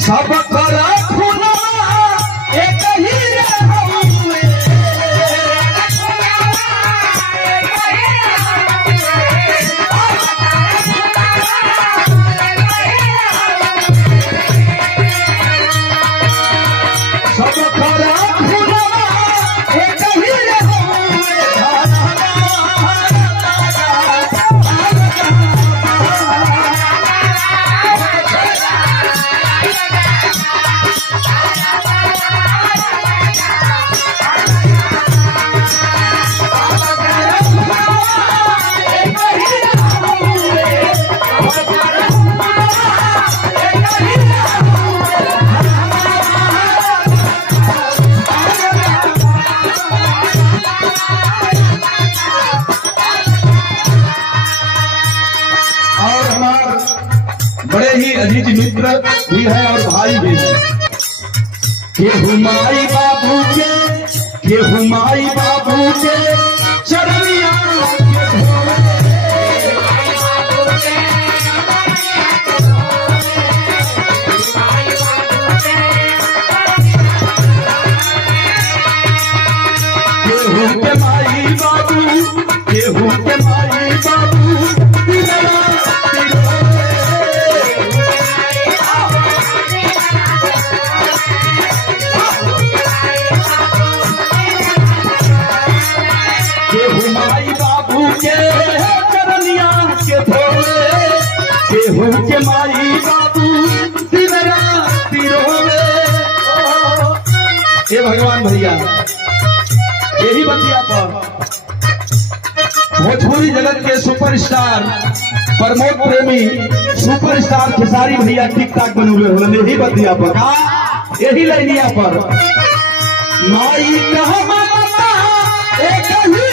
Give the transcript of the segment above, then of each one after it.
सब कर खुना एक ही हउए सब कर खुना एक ही बड़े ही अजीज मित्र भी है और भाई भी है। के हुमाई बाबू के चरनिया के माई बाबू माई बाबू के चरनिया के धोले के माई बाबू दिन राति रोवे। हे भगवान भैया, यही बतिया पर भोजपुरी जगत के सुपरस्टार प्रमोद प्रेमी सुपरस्टार खेसारी भैया टिक टाक बनूले हो। यही बतिया पर यही लाइनिया पर माई कहा एक ही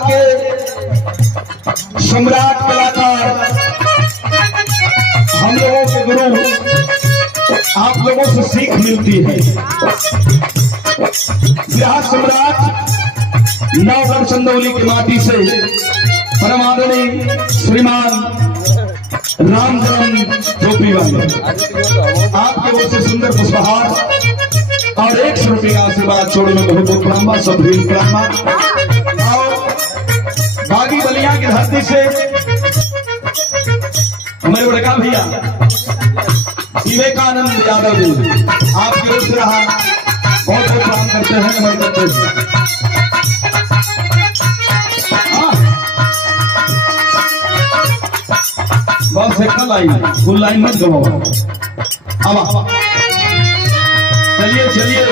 के सम्राट कलाकार हम लोगों के गुरु आप लोगों से सीख मिलती है। बिहार सम्राट नवगढ़ चंदौली की माटी से परम आदरणीय श्रीमान रामजन्म टोपी वाले आपके ओर से सुंदर पुष्पहार और 100 रुपये का आशीर्वाद छोड़ने में बहुत बहुत प्रणाम सब प्रणाम। बागी बलिया की धरती से हमारे बड़का भैया विवेकानंद यादव जी आपकी ओर से रहा बहुत बहुत काम करते हैं हमारे करते हैं। बस एक लाइन फुल लाइन मत गवाओ। अब चलिए